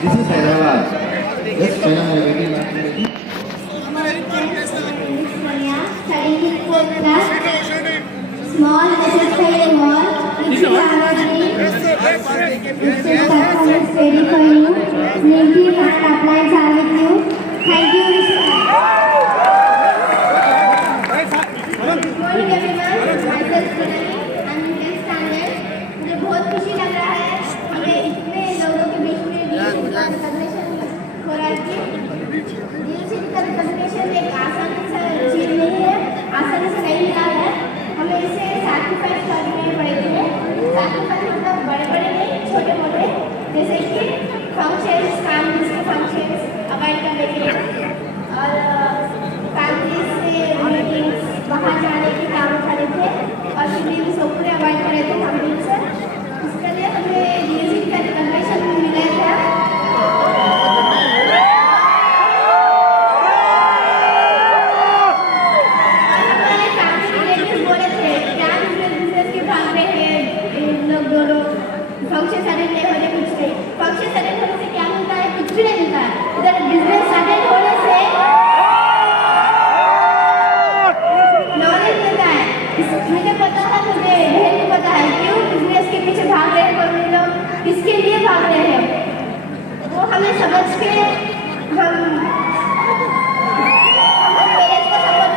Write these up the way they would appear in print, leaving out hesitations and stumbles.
This is Hyderabad. Yes, China my baby. Studying in fourth class. Small exercise wall. If you have a dream, this is performance ready for you. Name and applause are with you. Thank you. Good morning everyone. Myself Pranali. I'm in 10th standard. मुझे बहुत खुशी लग रहा है हमें इतने लोगों के बीच में रिकॉग्निशन हो रहा है कि लीडरशिप का रिकॉग्निशन एक आसानी से चीज नहीं है, आसानी से नहीं मिला है, हमें इसे सैक्रिफाइस करने पड़ेंगे। सैक्रिफाइस मतलब बड़े बड़े नहीं, छोटे मोटे, जैसे कि फंक्शंस, फैमिलीज के फंक्शंस अवॉइड करने के लिए और फैमिली से मीटिंग्स, बाहर जाने के काम उठाने थे और मीटिंग्स पूरे अवॉइड कर रहे थे फैमिली से। इसके लिए हमें लीडरशिप का रिकॉग्निशन मिला था। फंक्शन अटेंड नहीं होने कुछ नहीं, फंक्शन अटेंड होने से क्या मिलता है? कुछ भी नहीं मिलता है। इधर बिजनेस अटेंड होने से नॉलेज मिलता है। मुझे पता है, मुझे बहन को पता है क्यों बिजनेस के पीछे भाग रहे हैं और लोग किसके लिए भाग रहे हैं, वो हमें समझ के हम पेरेंट्स को सपोर्ट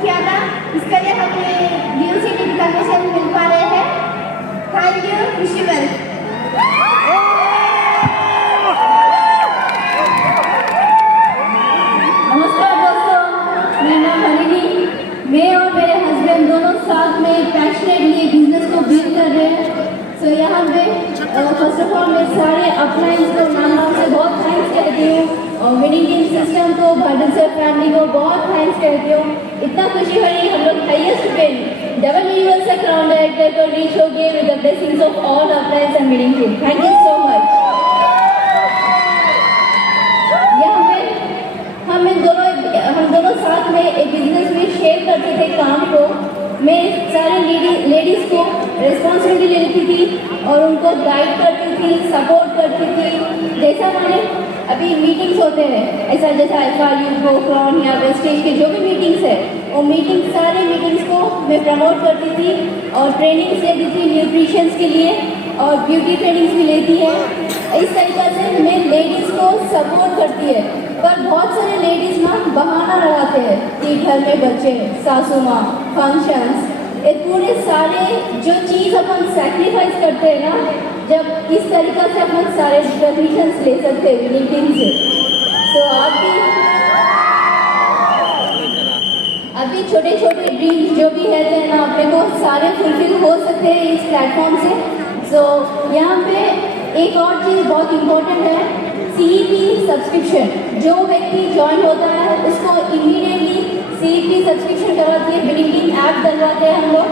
किया था, इसके लिए हमें यूनिवर्सिटी रिकॉग्निशन मिल पा रहे हैं। Thank you, wish you well. नमस्कार दोस्तों, मेरा नाम हरिणी। मैं और मेरे हस्बैंड दोनों साथ में पैशनेटली बिजनेस को बिल्ड कर रहे हैं। सो यहाँ पे फर्स्ट ऑफ ऑल मैं सारे अपलाइंस को नाम से बहुत थैंक्स कहती हूँ और विनिंग टीम सिस्टम को, भाडन सर फैमिली को बहुत थैंक्स कहती हूँ। इतना खुशी हो रही है, हम लोग highest win double universal crown director को रीच हो गए with the blessings of all our friends and winning team. Thank you so much. यहाँ पे हम दोनों साथ में एक बिजनेस में शेयर करते थे काम को। मैं सारे लेडीज को रिस्पॉन्सिबिलिटी लेती थी और उनको गाइड करती थी, सपोर्ट करती थी। जैसा मैंने अभी मीटिंग्स होते हैं, ऐसा जैसा FRU, क्राउन या वेस्टेज के जो भी मीटिंग्स है, वो सारे मीटिंग्स को मैं प्रमोट करती थी और ट्रेनिंग्स लेती थी न्यूट्रिशंस के लिए और ब्यूटी ट्रेनिंग्स भी लेती है। इस तरीक़े से मैं लेडीज़ को सपोर्ट करती है। पर बहुत सारे लेडीज़ ना बहाना लगाते हैं कि घर में बच्चे, सासू माँ, फंक्शंस, ये पूरे सारे जो चीज़ अपन सेक्रीफाइस करते हैं ना, जब इस तरीक़े से अपन सारे रिकॉग्निशंस ले सकते हैं विनिंग टीम से। तो अभी छोटे छोटे ड्रीम्स जो भी है ना अपने को सारे फुलफिल हो सकते हैं इस प्लेटफॉर्म से। सो यहाँ पे एक और चीज़ बहुत इम्पोर्टेंट है, CEP सब्सक्रिप्शन। जो व्यक्ति ज्वाइन होता है उसको इमीडिएटली CEP सब्सक्रिप्शन करवाती है, विनिंग टीम ऐप डलवाते हैं हम लोग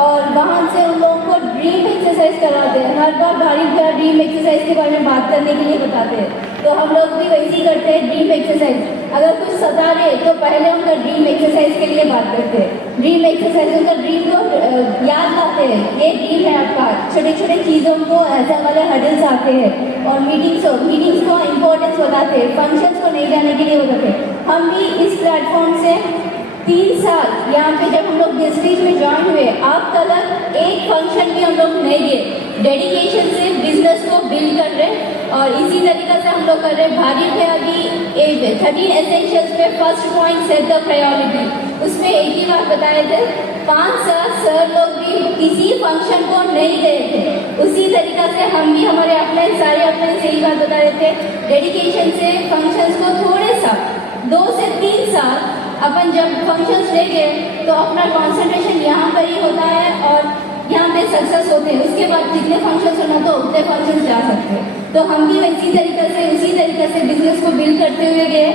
और वहाँ से उन लोगों को ड्रीम एक्सरसाइज करवाते हैं। हर बार बारी बार ड्रीम एक्सरसाइज के बारे में बात करने के लिए बताते हैं, तो हम लोग भी वैसे ही करते हैं। ड्रीम एक्सरसाइज अगर कुछ सता रहे तो पहले उनका ड्रीम एक्सरसाइज के लिए बात करते हैं। ड्रीम एक्सरसाइज उनका ड्रीम को याद लाते हैं, ये ड्रीम है आपका। छोटे छोटे चीज़ों को ऐसा वाले हडल्स आते हैं और मीटिंग्स को इम्पोर्टेंस बताते हैं, फंक्शंस को नहीं जाने के लिए बताते हैं। हम भी इस प्लेटफॉर्म से 3 साल यहाँ पे जब हम लोग डिस्ट्रिक्ट में ज्वाइन हुए, अब तक एक फंक्शन भी हम लोग नहीं दिए। डेडिकेशन से बिजनेस को बिल्ड कर रहे और इसी तरीके से हम लोग कर रहे। भारी अभी 13 एसेंशियल्स में first point set the priority, उसमें एक ही बात बताए थे। 5 साल सर लोग भी किसी फंक्शन को नहीं गए थे। उसी तरीके से हम भी हमारे सारे अपने से ही बात बता रहे थे। डेडिकेशन से फंक्शंस को थोड़े सा 2 से 3 साल अपन जब फंक्शंस लेंगे तो अपना कॉन्सेंट्रेशन यहाँ पर ही होता है और यहाँ पे सक्सेस होते हैं। उसके बाद जितने फंक्शंस होना तो उतने फंक्शंस जा सकते हैं। तो हम भी उसी तरीके से बिजनेस को बिल्ड करते हुए गए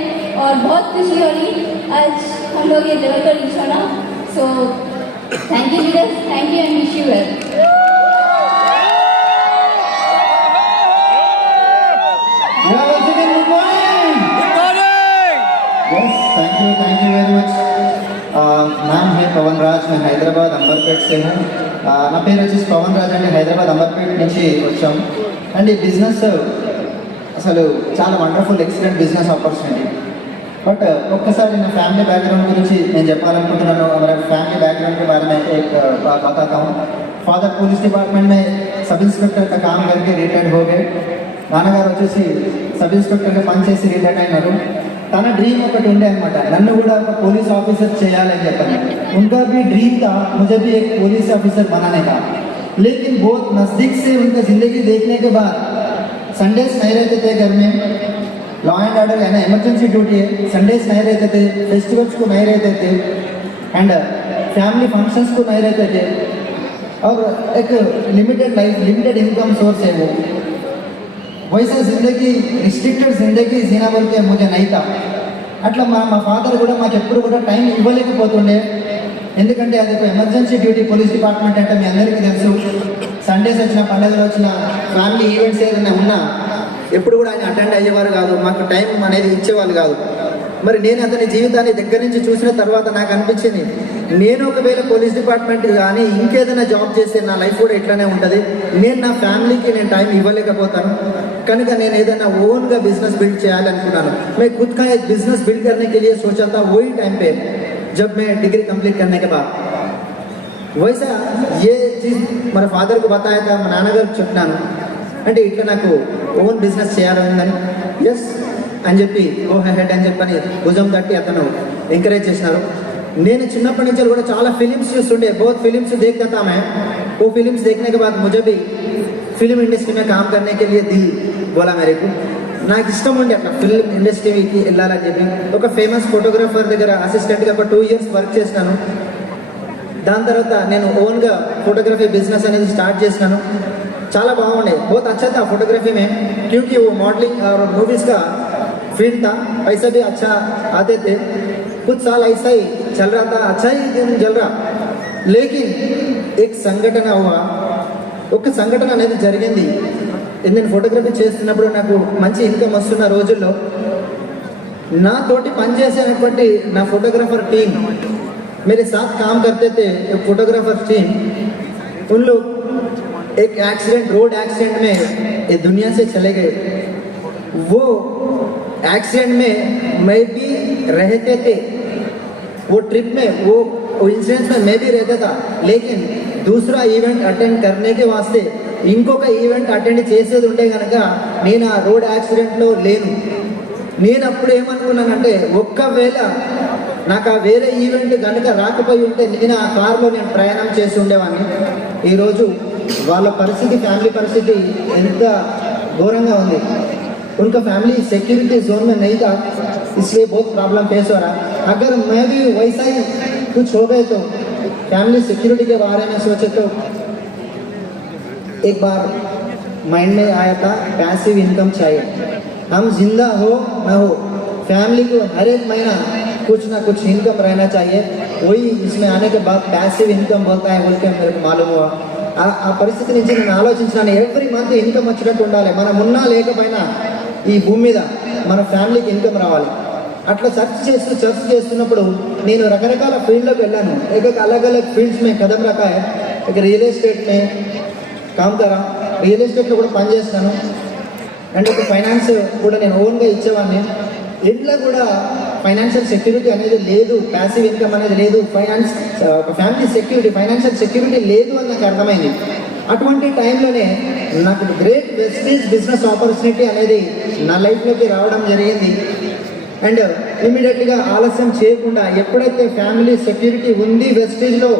और बहुत खुशी हो रही आज हम लोग ये लेवल पर रीच होना। So thank you leaders, thank you and wish you well. Thank you very much. नाम है पवन राज, मैं हैदराबाद अंबरपेट से हूँ। నా పేరు వచ్చేసి పవన్ రాజ్ అండి, హైదరాబాద్ అమర్పేట్ నుంచి వచ్చాం. అండ్ ఈ బిజినెస్ అసలు చాలా wonderful excellent business opportunity. But ఒక్కసారి నా ఫ్యామిली बैकग्राउंड గురించి నేను చెప్పాలనుకుంటున్నాను. हमारा फैमिली बैकग्राउंड के बारे में एक बात बताता हूँ. फादर पुलिस डिपार्टमेंट में सब इंस्पेक्टर का काम करके रिटायर्ड हो गए. నాన్నగారు వచ్చేసి సబ్ ఇన్స్పెక్టర్గా పనిచేసి రిటైర్డ్ అయినారు. తన డ్రీమ్ ఒకటి ఉండే అనమాట, నన్ను కూడా ఒక పోలీस ऑफिसर చేయాలని చెప్పాను. उनका भी ड्रीम था मुझे भी एक पुलिस ऑफिसर बनाने का. लेकिन बहुत नज़दीक से उनका ज़िंदगी देखने के बाद संडेस नहीं रहते थे घर में. लॉ एंड ऑर्डर है ना, इमरजेंसी ड्यूटी है. संडेस नहीं रहते थे, फेस्टिवल्स को नहीं रहते थे, एंड फैमिली फंक्शंस को नहीं रहते थे. और एक limited life, limited income source है वो. वैसा ज़िंदगी रिस्ट्रिक्टेड ज़िंदगी जीना बोलते मुझे नहीं था. అట్లా మా ఫాదర్ కూడా మాకు ఎప్పుడు కూడా టైం ఇవ్వలేకపోతుండే. ఎందుకంటే అది ఒక ఎమర్జెన్సీ డ్యూటీ పోలీస్ డిపార్ట్మెంట్ అంటే మీ అందరికీ తెలుసు. సండేస్ వచ్చిన, పండుగలు వచ్చిన, ఫ్యామిలీ ఈవెంట్స్ ఏదైనా ఉన్నా ఎప్పుడు కూడా ఆయన అటెండ్ అయ్యేవారు కాదు, మాకు టైం అనేది ఇచ్చేవాళ్ళు కాదు. మరి నేను అతని జీవితాన్ని దగ్గర నుంచి చూసిన తర్వాత నాకు అనిపించింది, నేను ఒకవేళ పోలీస్ డిపార్ట్మెంట్ కానీ ఇంకేదైనా జాబ్ చేస్తే నా లైఫ్ కూడా ఇట్లానే ఉంటుంది. నేను నా ఫ్యామిలీకి నేను టైం ఇవ్వలేకపోతాను. కనుక నేను ఏదైనా ఓన్గా బిజినెస్ బిల్డ్ చేయాలనుకున్నాను. मैं खुद का एक बिजनेस बिल्ड करने के लिए सोचा था वही टाइम पे जब मैं डिग्री कंप्लीट करने के बाद. वैसा ये चीज़ मेरे फादर को बताया था, మా నాన్నగారు చెప్పినాను. అంటే ఇట్లా నాకు ఓన్ బిజినెస్ చేయాలని ఎస్ అని చెప్పి గో హెడ్ అని చెప్పని భుజం తట్టి అతను ఎంకరేజ్ చేసినారు. నేను చిన్నప్పటి నుంచి కూడా చాలా ఫిలిమ్స్ చూస్తుండే, बहुत फिल्म्स देखता था मैं. वो फिल्म्स देखने के बाद मुझे भी फिल्म इंडस्ट्री में काम करने के लिए दिल बोला मेरे को. నాకు ఇష్టం ఉండే అట్లా ఫిల్మ్ ఇండస్ట్రీకి వెళ్ళాలని చెప్పి ఒక ఫేమస్ ఫోటోగ్రాఫర్ దగ్గర అసిస్టెంట్గా ఒక 2 years వర్క్ చేసినాను. దాని తర్వాత నేను ఓన్గా ఫోటోగ్రఫీ బిజినెస్ అనేది స్టార్ట్ చేసినాను. చాలా బాగుండే, बहुत अच्छा था फोटोग्राफी में, क्योंकि वो मॉडलिंग और मूवीज़ का फील्ड था. पैसा भी अच्छा आते थे. कुछ साल ऐसा ही चल रहा था, अच्छा ही दिन चल रहा. लेकिन एक సంఘటన हुआ, ఒక సంఘటన అనేది జరిగింది. నేను ఫోటోగ్రఫీ చేస్తున్నప్పుడు నాకు మంచి ఇన్కమ్ వస్తున్న రోజుల్లో నాతోటి పనిచేసేటువంటి నా ఫోటోగ్రాఫర్ టీम मेरे साथ काम करते थे. फोटोग्राफर टीम उन लोग एक एक्सीडेंट, रोड एक्सीडेंट में ये दुनिया से चले गए. वो एक्सीडेंट में मैं भी रहते थे. वो ट्रिप में, वो इंसिडेंट में मैं भी रहता था. लेकिन दूसरा ఈవెంట్ అటెండ్ करने के वास्ते ఇంకొక ఈవెంట్ అటెండ్ చేసేది ఉంటే కనుక నేను ఆ రోడ్ యాక్సిడెంట్లో లేను. నేను అప్పుడు ఏమనుకున్నానంటే, ఒక్కవేళ నాకు ఆ వేరే ఈవెంట్ కనుక రాకపోయి ఉంటే నేను ఆ కార్లో నేను ప్రయాణం చేసి ఉండేవాడిని. ఈరోజు వాళ్ళ పరిస్థితి, ఫ్యామిలీ పరిస్థితి ఎంత ఘోరంగా ఉంది. उनका फैमिली सिक्योरिटी जोन में नहीं था, इसलिए बहुत प्रॉब्लम फेस हो रहा. अगर मैं भी वैसा ही कुछ हो गए तो फैमिली सिक्योरिटी के बारे में सोचे तो एक बार माइंड में आया था पैसिव इनकम चाहिए. हम जिंदा हो ना हो, फैमिली को हर एक महीना कुछ ना कुछ इनकम रहना चाहिए. वही इसमें आने के बाद पैसिव इनकम बोलता है बोल के मेरे को मालूम हुआ. ఆ పరిస్థితి నుంచి నేను ఆలోచించినాను, ఎవ్రీ మంత్ ఇన్కమ్ వచ్చినట్టు ఉండాలి. మనం ఉన్నా లేకపోయినా ఈ భూమి మీద మన ఫ్యామిలీకి ఇన్కమ్ రావాలి. అట్లా सर्च చేస్తున్నప్పుడు నేను రకరకాల ఫీల్డ్లోకి వెళ్ళాను. एक अलग अलग फील्ड्स में कदम रखा है. एक रियल एस्टेट में काम करा, రియల్ ఎస్టేట్లో కూడా పనిచేస్తున్నాను. అండ్ ఒక ఫైనాన్స్ కూడా నేను ఓన్గా ఇచ్చేవాడిని. ఇంట్లో కూడా ఫైనాన్షియల్ సెక్యూరిటీ అనేది లేదు, ప్యాసివ్ ఇన్కమ్ అనేది లేదు, ఫైనాన్స్ ఒక ఫ్యామిలీ సెక్యూరిటీ, ఫైనాన్షియల్ సెక్యూరిటీ లేదు అని నాకు అర్థమైంది. అటువంటి టైంలోనే నాకు గ్రేట్ వెస్టీజ్ బిజినెస్ ఆపర్చునిటీ అనేది నా లైఫ్లోకి రావడం జరిగింది. అండ్ ఇమీడియట్గా ఆలస్యం చేయకుండా, ఎప్పుడైతే ఫ్యామిలీ సెక్యూరిటీ ఉంది వెస్టేజ్లో,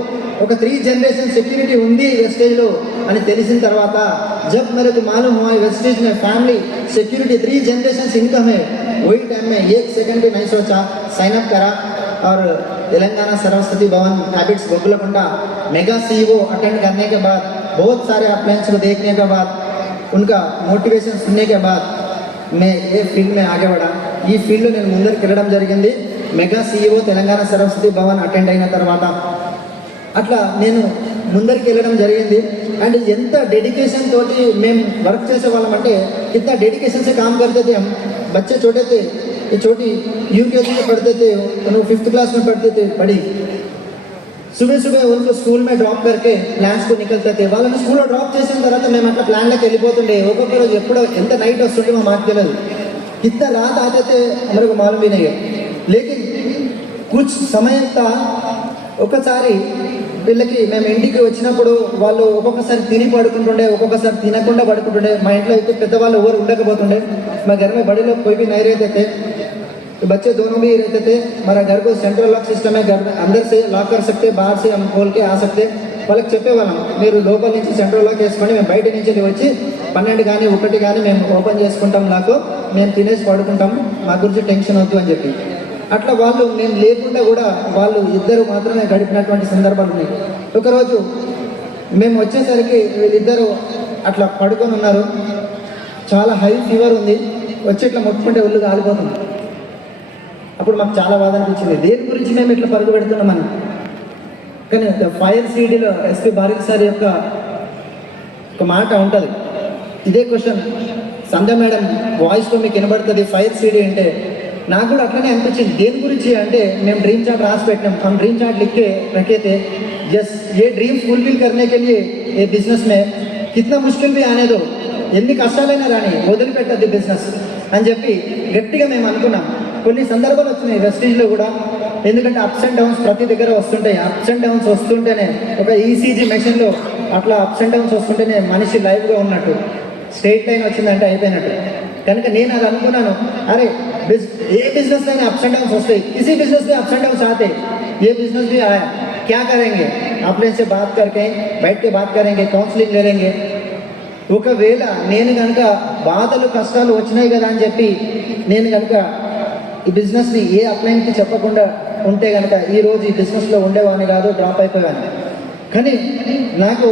ఒక 3 जनरेशन सिक्योरिटी ఉంది वेस्टेज అని తెలిసిన తర్వాత जब मेरे को मालूम हुआ वेस्टेज में फैमिली सिक्योरिटी 3 जनरेशन इनकम है, वही टाइम में 1 सेकंड भी नहीं सोचा, साइन अप करा और तेलंगाना सरस्वती भवन हैबिट्स गोकुलकुंडा मेगा सीईओ अटेंड करने के बाद, बहुत सारे अपलायंस को देखने के बाद, उनका मोटिवेशन सुनने के बाद मैं ये फील्ड में आगे बढ़ा. ఈ ఫీల్డ్లో నేను ముందరికి వెళ్ళడం జరిగింది. Mega CEO Telangana Saraswati Bhavan attend అయిన తర్వాత అట్లా నేను ముందరికి వెళ్ళడం జరిగింది. అండ్ ఎంత డెడికేషన్ తోటి మేము వర్క్ చేసే వాళ్ళం అంటే, कितना डेडिकेशन से काम करते थे हम. बच्चे छोटे थे, ये छोटी यूकेजी में पढ़ते थे, 5th क्लास में पढ़ते थे, बड़ी सुबह सुबह उनको स्कूल में ड्रॉप करके प्लान्स को निकलते थे వాళ్ళని స్కూల్లో డ్రాప్ చేసిన తర్వాత మేము అట్లా ప్లాన్లోకి వెళ్ళిపోతుండే ఒక్కొక్క రోజు ఎప్పుడో ఎంత నైట్ వస్తుంటే మాకు తెలియదు कितना रात आते थे हमारे को मालूम भी नहीं है लेकिन कुछ समय था ఒకసారి వీళ్ళకి మేము ఇంటికి వచ్చినప్పుడు వాళ్ళు ఒక్కొక్కసారి తిని పడుకుంటుండే ఒక్కొక్కసారి తినకుండా పడుకుంటుండే మా ఇంట్లో అయితే పెద్దవాళ్ళు ఎవరు ఉండకపోతుండే మా घर में बड़े लोग कोई भी नहीं रहते थे बच्चे दोनों भी रहते थे हमारा घर को सेंट्रल लॉक सिस्टम है घर में अंदर से लॉक कर सकते बाहर से हम खोल के आ सकते వాళ్ళకి చెప్పేవాళ్ళం మీరు లోపల నుంచి సెంట్రల్ లాక్ వేసుకొని మేము బయట నుంచి వచ్చి 12 కానీ 1 కానీ మేము ఓపెన్ చేసుకుంటాం లాకు మేము తినేసి పడుకుంటాం మా గురించి టెన్షన్ వద్దు అని చెప్పి అట్లా వాళ్ళు మేము లేకుండా కూడా వాళ్ళు ఇద్దరు మాత్రమే గడిపినటువంటి సందర్భాలు ఉన్నాయి ఒకరోజు మేము వచ్చేసరికి వీళ్ళిద్దరూ అట్లా పడుకొని ఉన్నారు చాలా హై ఫీవర్ ఉంది వచ్చి ఇట్లా ముట్టుకుంటే ఒళ్ళు కాలిపోతుంది అప్పుడు మాకు చాలా బాధ అనిపించింది దేని గురించి మేము ఇట్లా పరుగు పెడుతున్నామని కానీ ఫైర్ సీడీలో ఎస్పీ బారిక్ సార్ యొక్క ఒక మాట ఉంటుంది ఇదే క్వశ్చన్ సంధ్య మేడం వాయిస్లో మీకు వినబడుతుంది ఫైర్ సీడీ అంటే నాకు కూడా అట్లనే అనిపించింది దేని గురించి అంటే మేము డ్రీమ్ చార్ట్ రాసి పెట్టినాం हम ड्रीम चार्ट लिख के रखे थे यस ये ड्रीम्स फुलफिल करने के लिए ये बिजनेस में कितना मुश्किल भी आने दो ఎన్ని కష్టాలైనా రాని వదిలిపెట్టద్ది బిజినెస్ అని చెప్పి గట్టిగా మేము అనుకున్నాం కొన్ని సందర్భాలు వచ్చినాయి వెస్టీజ్లో కూడా ఎందుకంటే అప్స్ అండ్ డౌన్స్ ప్రతి దగ్గర వస్తుంటాయి అప్స్ అండ్ డౌన్స్ వస్తుంటేనే ఒక ఈసీజీ మెషిన్లో అట్లా అప్స్ అండ్ డౌన్స్ వస్తుంటేనే మనిషి లైవ్గా ఉన్నట్టు స్ట్రైట్ లైన్ వచ్చిందంటే అయిపోయినట్టు కనుక నేను అది అనుకున్నాను అరే ఏ బిజినెస్ అయినా అప్స్ అండ్ డౌన్స్ వస్తాయి किसी बिजनेस में अप्स एंड डाउन्स आते ये बिजनेस भी आया क्या करेंगे अपने से बात करके बैठ के बात करेंगे काउंसलिंग ले लेंगे ఒకవేళ నేను కనుక బాధలు కష్టాలు వచ్చినాయి కదా అని చెప్పి నేను కనుక ఈ బిజినెస్ని ఏ అప్లైన్కి చెప్పకుండా ఉంటే కనుక ఈరోజు ఈ బిజినెస్లో ఉండేవాడిని కాదు డ్రాప్ అయిపోయాను కానీ నాకు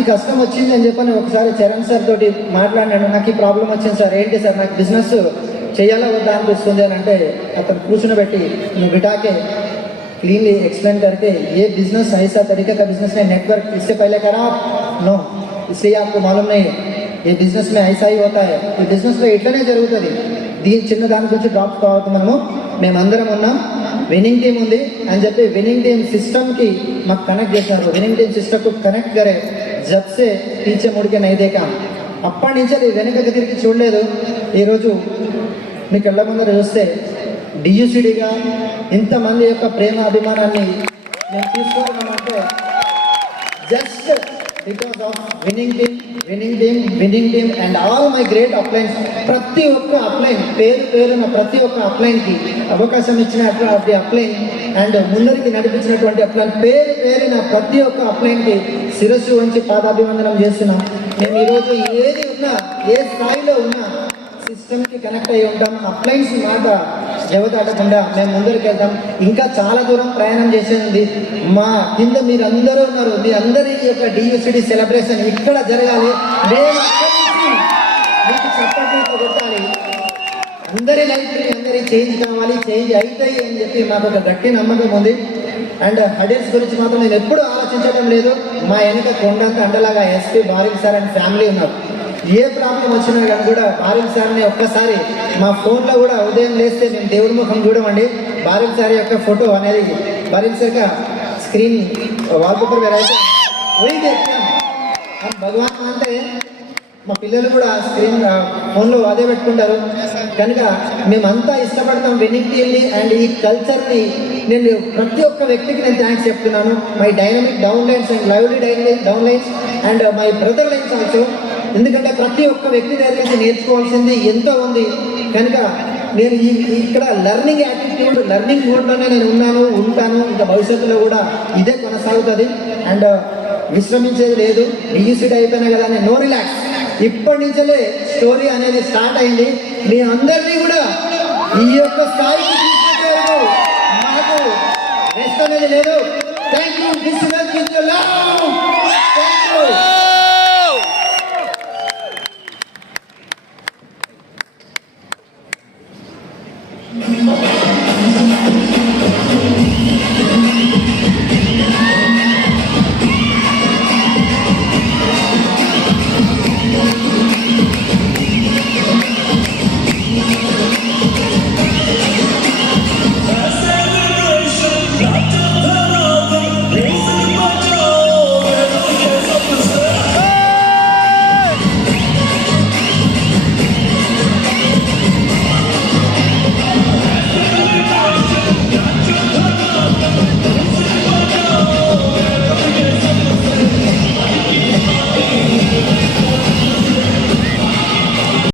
ఈ కష్టం వచ్చింది అని చెప్పని ఒకసారి చరణ్ సార్ తోటి మాట్లాడినాను నాకు ఈ ప్రాబ్లం వచ్చింది సార్ ఏంటి సార్ నాకు బిజినెస్ చేయాలా వద్దా అనిపిస్తుంది అని అంటే అతను కూర్చునబెట్టి నువ్వు బిటాకే क्लीनली एक्सप्लेन करके ये बिजनेस ऐसा तरीके का बिजनेस है नेटवर्क इससे पहले करा नो इसलिए आपको मालूम नहीं है ये बिजनेस में ऐसा ही होता है ఈ బిజినెస్లో ఇట్లనే జరుగుతుంది దీని చిన్న దాని గురించి డ్రాప్ కావద్దు మనము మేమందరం ఉన్నాం విన్నింగ్ టీమ్ ఉంది అని చెప్పి విన్నింగ్ టీమ్ సిస్టమ్కి మాకు కనెక్ట్ చేశారు విన్నింగ్ టీమ్ సిస్టమ్కు కనెక్ట్ కరే జబ్ సే పీछे मुड़ के नहीं देखा అప్పటి నుంచి అది వెనకకి తిరిగి చూడలేదు ఈరోజు మీ కళ్ళ ముందర చూస్తే డియూసిడీగా ఇంతమంది యొక్క ప్రేమ అభిమానాన్ని నేను తీసుకుంటున్నామంటే just because of winning team and all my great uplines ప్రతి ఒక్క అప్లైన్ పేరున ప్రతి ఒక్క అప్లైన్కి అవకాశం ఇచ్చినటువంటి అప్లైన్ అండ్ ముందరికి నడిపించినటువంటి అప్లైన్ పేరున ప్రతి ఒక్క అప్లైన్కి శిరస్సు వంచి పాదాభివందనం చేస్తున్నాం మేము ఈరోజు ఏది ఉన్నా ఏ స్థాయిలో ఉన్నా సిస్టమ్కి కనెక్ట్ అయ్యి ఉంటాం అప్లైన్స్ మాట జవదాటకుండా మేము ముందరికి వెళ్తాం ఇంకా చాలా దూరం ప్రయాణం చేసేది మా కింద మీరు అందరూ ఉన్నారు మీ అందరి యొక్క డియూసిడి సెలబ్రేషన్ ఇక్కడ జరగాలి మేము మీకు చప్పట్లతో కొట్టాలి అందరి లైఫ్ అందరి చేంజ్ కావాలి చేంజ్ అవుతాయి అని చెప్పి మాకు ఒక గట్టి నమ్మకం ఉంది అండ్ హడిల్స్ గురించి మాత్రం నేను ఎప్పుడూ ఆలోచించడం లేదు మా వెనుక కొండంత అండలాగా SP Barik sir and family ఉన్నారు ఏ ప్రాబ్లం వచ్చినా కానీ కూడా బారిక్ సార్ని ఒక్కసారి మా ఫోన్లో కూడా ఉదయం లేస్తే మేము దేవుడి ముఖం చూడమండి బారిక్ సార్ యొక్క ఫోటో అనేది బారిక్ సార్ का स्क्रीन वॉलपेपर में रहता है वही देखते हैं हम भगवान मानते हैं మా పిల్లలు కూడా స్క్రీన్ ఫోన్లో అదే పెట్టుకుంటారు కనుక మేమంతా ఇష్టపడతాం విన్నింగ్ టీమ్ని అండ్ ఈ కల్చర్ని నేను ప్రతి ఒక్క వ్యక్తికి నేను థ్యాంక్స్ చెప్తున్నాను my dynamic down lines and lively down lines and my brother lines also ఎందుకంటే ప్రతి ఒక్క వ్యక్తి దగ్గర నుంచి నేర్చుకోవాల్సింది ఎంతో ఉంది కనుక నేను ఇక్కడ లెర్నింగ్ యాటిట్యూడ్ లెర్నింగ్ మోడ్లోనే నేను ఉంటాను ఇంకా భవిష్యత్తులో కూడా ఇదే కొనసాగుతుంది అండ్ విశ్రమించేది లేదు డియూసిడ్ అయిపోయినా కదా అని నో రిలాక్స్ ఇప్పటి నుంచే స్టోరీ అనేది స్టార్ట్ అయింది మీ అందరినీ కూడా ఈ యొక్క స్థాయికి తీసుకొచ్చేందుకు మాకు రెస్ట్ అనేది లేదు థ్యాంక్ యూ